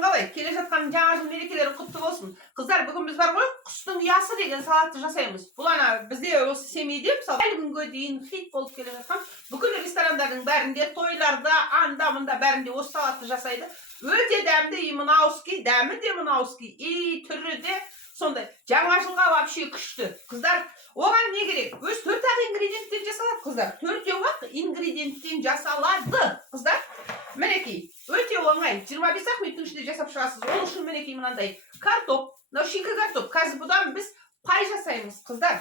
Қалдарың қалай? Келе жатқан жаңа жыл мерекелері құтты болсын. Қыздар, бүгін біз бар ғой, құстың ұясы деген салатты жасаймыз. Бұл бізде осы семейде мысалы әлі күнге дейін хит болып келе жатқан бүкіл ресторандардың бәрінде, тойларда, анда-мында бәрінде осы салатты жасайды. Өте дәмді, мынауский, дәмі де мынауский, түрі де сондай. Жаңа жылға вообще күшті. Қыздар, оған не керек? Өз 4-ақ ингредиенттен жасалады, қыздар. 4-ақ ингредиенттен жасалады, қыздар. Мінекей, өте оңай. 25 минуттың ішінде жасап шығасыз. Ол үшін мінекей мынандай картоп, мынау шикі картоп. Қазір бұдан біз пай жасаймыз, қыздар.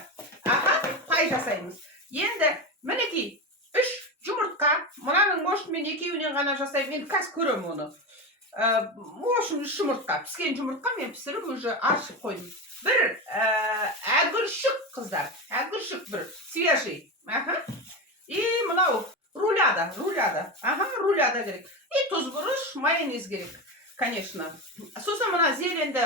Пай жасаймыз. Енді мінекей 3 жұмыртқа. Мынаның может мен екеуінен ғана жасаймын. Мен қазір көремін оны. Мошын 3 жұмыртқа. Піскен жұмыртқа мен пісіріп уже ашып қойдым. Bir әгүршік, қыздар. Әгүршік бір свежий. И мынау руляда. Руляда керек. И тұз бұрыш, майонез керек, конечно. Сосын мына зеленді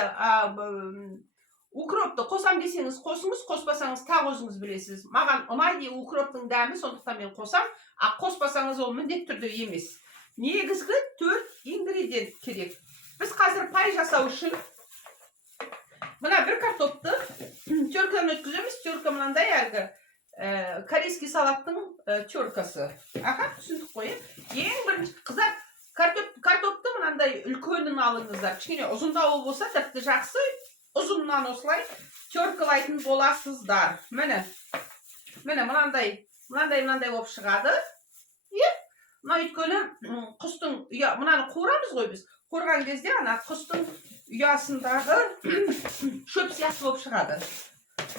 укропты қосам десеңіз қосыңыз, қоспасаңыз тағы өзіңіз білесіз. Маған ұнайды укроптың дәмі, сондықтан мен қосам, қоспасаңыз ол міндетті түрде емес. Негізгі 4 ингредиент керек. Біз қазір пай жасау үшін мына бір картопты теркадан өткіземіз. Терка мынандай әлгі корейский салаттың теркасы. Түсіндік қой. Ең бірінші қыздар, картопты мынандай үлкенін алыңыздар. Кішкене ұзындауы болса тіпті жақсы. Ұзыннан осылай теркалайтын боласыздар. Міне мынандай болып шығады. Мына өйткені құстың, мынаны қуырамыз ғой біз. Қуырған кезде ана құстың ұясындағы шөп сияқты болып шығады.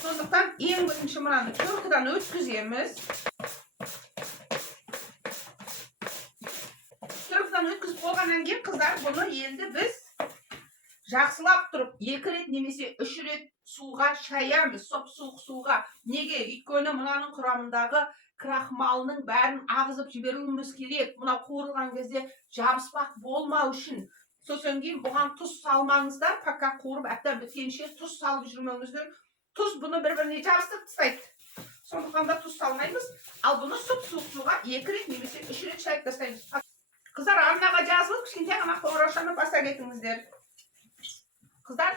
Сондықтан ең бірінші мынаны теркадан өткіземіз. Теркадан өткізіп болғаннан кейін қыздар, бұны енді біз жақсылап тұрып 2 рет немесе 3 рет суға шаямыз, сұп-суық суға. Неге? Өйткені мынаның құрамындағы крахмалының бәрін ағызып жіберуіміз керек. Мына қуырылған кезде жабыспақ болмау үшін. Сосын кейін бұған тұз салмаңыздар, пока қуырып әбден біткенше тұз салып жүрмеңіздер. Тұз бұны бір-біріне жабыстырып тастайды. Сондықтан да тұз салмаймыз. Ал бұны сұп-суық суға 2 рет немесе 3 рет шайып тастаймыз. Қыздар, арнаға жазылып, кішкентай ғана қоңыраушаны баса кетіңіздер. Қыздар,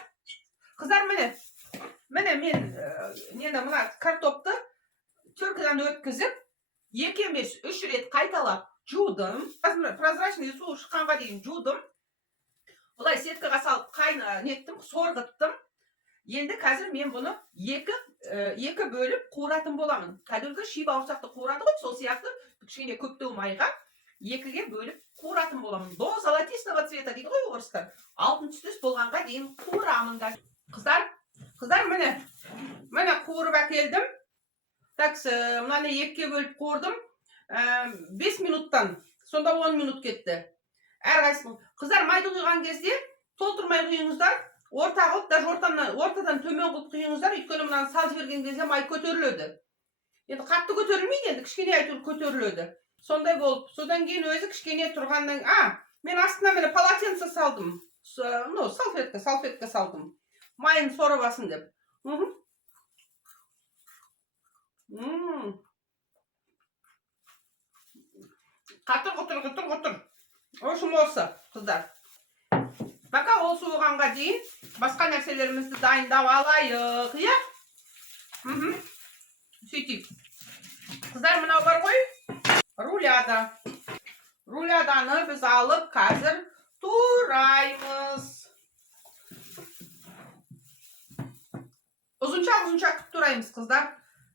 міне мен мына картопты теркадан өткізіп, 2 емес 3 рет қайталап жудым. Прозрачный су шыққанға дейін жудым. Бұлай сеткаға салып неттім, сорғыттым. Енді қазір мен бұны 2 бөліп қуыратын боламын. Кәдімгі ши бауырсақты қуырады ғой, сол сияқты кішкене көптеу майға 2-ге бөліп қуыратын боламын. До золотистого цвета дейді ғой орыстар. Алтын түстес болғанға дейін қуырамын. Қыздар, міне қуырып әкелдім. Мынаны 2-ге бөліп қуырдым. 5 минуттан, сонда 10 минут кетті. Әрқайсының. Қыздар, майды құйған кезде толтырмай құйыңыздар. Орта қылып, даже ортадан төмен қылып құйыңыздар. Өйткені мынаны салып жіберген кезде май көтеріледі. Енді қатты көтерілмейді, енді кішкене әйтеуір көтеріледі. Сондай болып, содан кейін өзі кішкене тұрғаннан, мен астына міне полотенце салдым. Салфетка салдым. Майын сорып алсын деп. Қатыр. Ошым осы, қыздар. Бақа ол суығанға дейін басқа нәрселерімізді дайындап алайық, сөйтейік. Қыздар, мынау бар ғой? Руляда. Руляданы біз алып қазір тураймыз. Ұзынша тураймыз, қыздар.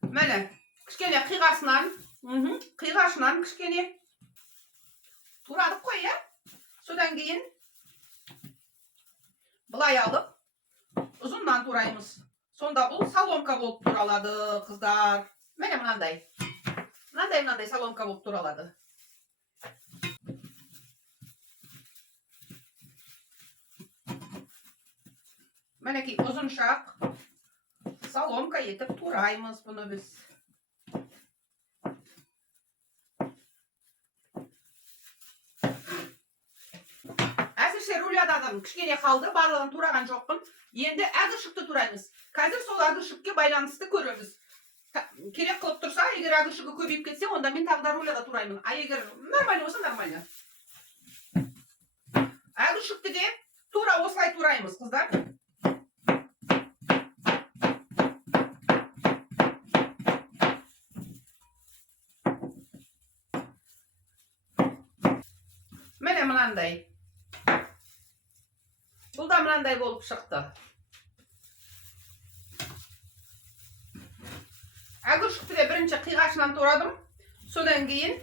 Мәне, кішкене қиғашынан кішкене турадық қой, содан кейін бұлай алып, ұзыннан тураймыз. Сонда бұл соломка болып туралады, қыздар. Мәне мынандай соломка болып туралады. Мәнекей ұзыншақ соломка етіп тураймыз бұны біз. Әсірше рулядадан кішкене қалды, барлығын тураған жоқпын. Енді әгіршікті тураймыз. Қазір сол әгіршікке байланысты көреміз. Керек қылып тұрса, егер әгіршігі көбейіп кетсе, онда мен тағы да руляда тураймын. А егер нормально болса, нормально. Әгіршікті де тура осылай тураймыз қыздар. Міне мынандай. Бұл да мынандай болып шықты. Әгүршікті де бірінші қиғашынан турадым. Содан кейін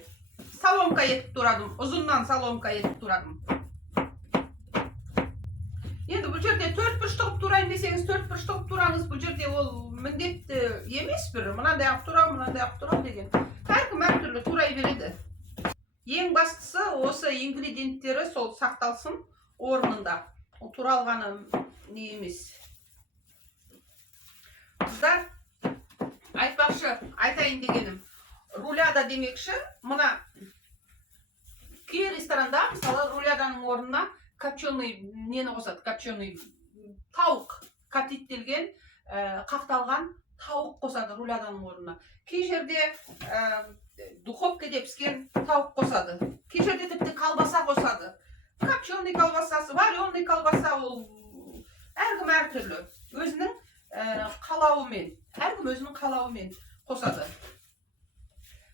соломка етіп турадым. Ұзыннан соломка етіп турадым. Енді бұл жерде 4 бұрышты қып турайын десеңіз 4 бұрышты қып тураңыз. Бұл жерде ол міндетті емес бір. Мынандай ақ турау, мынандай ақ турау деген. Әркім әртүрлі турай береді. Ең бастысы осы ингредиенттері сол сақталсын орнында. Ол туралғаны не емес. Қыздар, айтпақшы, айтайын дегенім. Руляда демекші, мына кей ресторанда, мысалы, руляданың орнына копченый нені қосады? Копченый тауық, коптеттелген, қақталған тауық қосады руляданың орнына. Кей жерде духовкаде піскен тауық қосады. Кей жерде тіпті колбаса қосады. Копченый колбасасы, вареный колбаса, ол әркім әртүрлі. Өзінің қалауымен, әркім өзінің қалауымен қосады.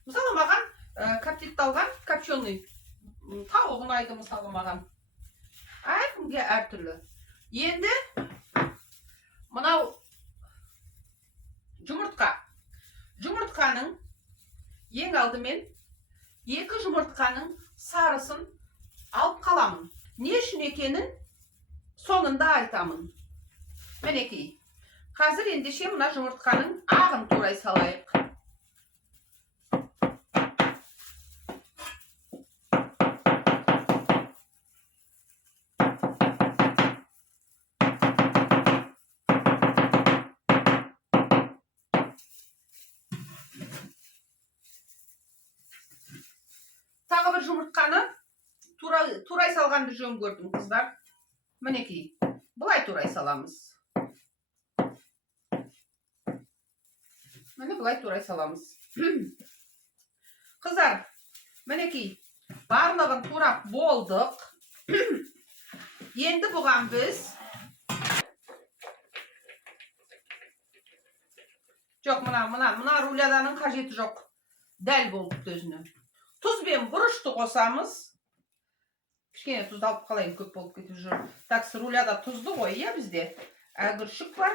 Мысалы, маған коптетталған копченый тауық ұнайды, мысалы, маған. Әркімге әртүрлі. Енді мынау жұмыртқа. Жұмыртқаның ең алдымен 2 жұмыртқаның сарысын алып қаламын. Не үшін екенін соңында айтамын. Мінекей. Қазір ендеше мына жұмыртқаның ағын турай салайық. Тағы бір жұмыртқаны турай салғанды жөн көрдім, қыздар. Мінекей, бұлай турай саламыз. Міне бұлай турай саламыз. Қыздар, мінекей, барлығын турап болдық. Енді бұған біз жоқ, мына руляданың қажеті жоқ. Дәл болып өзіне. Тұз бен бұрышты қосамыз. Кішкене тұзды алып қалайын, көп болып кетіп жүр. Таксы руляда тұзды ғой, иә бізде. Әгіршік бар,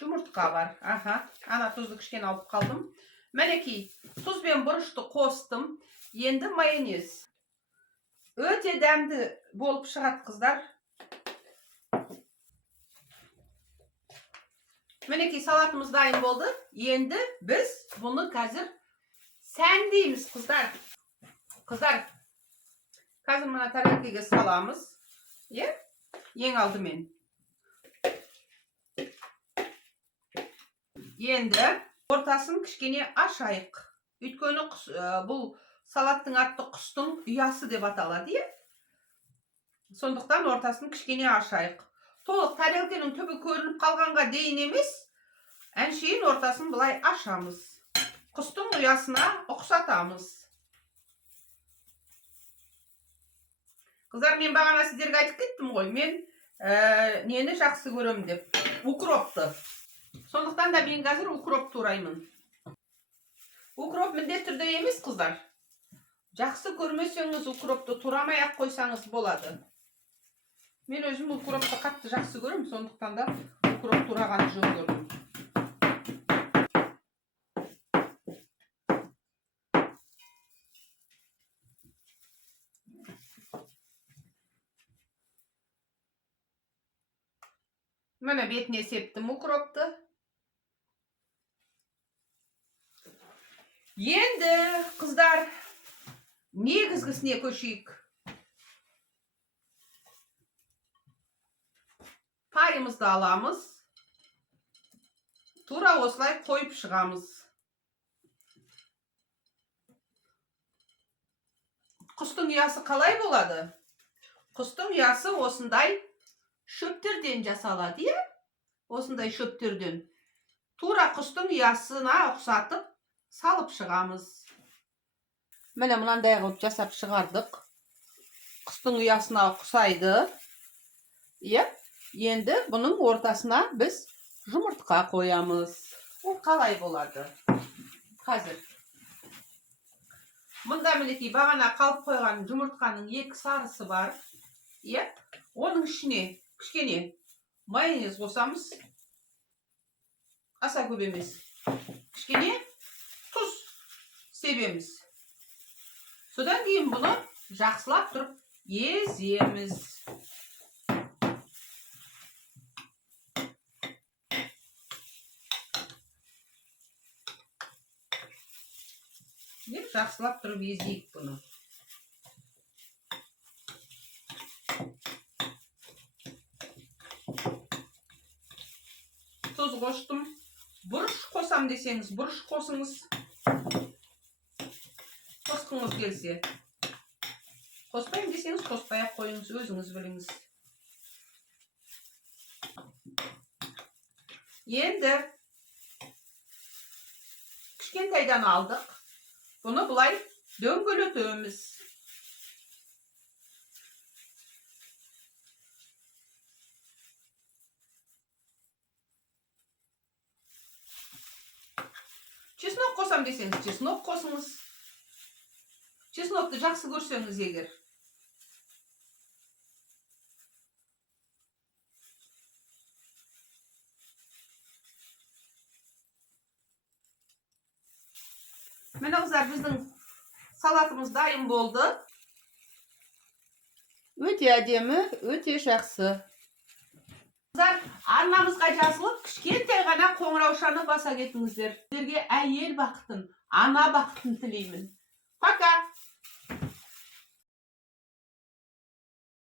жұмыртқа бар. Ана тұзды кішкене алып қалдым. Мінекей, тұз бен бұрышты қостым. Енді майонез. Өте дәмді болып шығады, қыздар. Мінекей, салатымыз дайын болды. Енді біз бұны қазір сәндейміз, қыздар. Қыздар, қазір мына тәрелкеге саламыз. Ең алдымен. Енді ортасын кішкене ашайық. Өйткені бұл салаттың атты құстың ұясы деп аталады. Сондықтан ортасын кішкене ашайық. Толық тәрелкенің түбі көрініп қалғанға дейін емес, әншейін ортасын бұлай ашамыз. Құстың ұясына ұқсатамыз. Қыздар, мен бағана сіздерге айтып кеттім ғой, мен нені жақсы көрем деп, укропты. Сондықтан да мен қазір укроп тураймын. Укроп міндетті түрде емес, қыздар. Жақсы көрмесеңіз укропты турамай ақ қойсаңыз болады. Мен өзім укропты қатты жақсы көрем, сондықтан да укроп турағаны жөн көрдім. Міне бетіне септім укропты. Енді, қыздар, негізгісіне көшейік. Пайымызды аламыз. Тура осылай қойып шығамыз. Құстың ұясы қалай болады? Құстың ұясы осындай шөптерден жасалады, осындай шөптерден. Тура құстың ұясына ұқсатып салып шығамыз. Міне мынандай қылып жасап шығардық. Құстың ұясына ұқсайды. Iya. Endi bunun ortasına biz yumurta koyamız. O kalay boladı. Hazır. Bunda miliki bağana kalıp koygan yumurtkanın iki sarısı var. Iya. Onun içine kişkene mayonez koysamız. Asa көп емес. Kişkene tuz sebemiz. Sodan keyin bunu жақсылап тұрып ezemiz. Жақсылап тұрып ezейік bunu. Tuz koştum. Buruş kosam deseniz buruş kosunuz. Koskunuz gelse. Kospayım deseniz kospaya koyunuz, özünüz biliniz. Endi kişkentaydan aldık. Bunu bulay döngülütüğümüz. Чеснок kosam deseniz чеснок kosunuz. Чеснокты жақсы көрсеңіз егер. Mene kızlar bizden salatımız dayım boldu. Öte әдемі, öte жақсы. Kızlar arnamızga жазылып, кішкентай ғана қоңыраушаны баса кетіңіздер. Сіздерге әйел бақытын, ана бақытын тілеймін. Пока.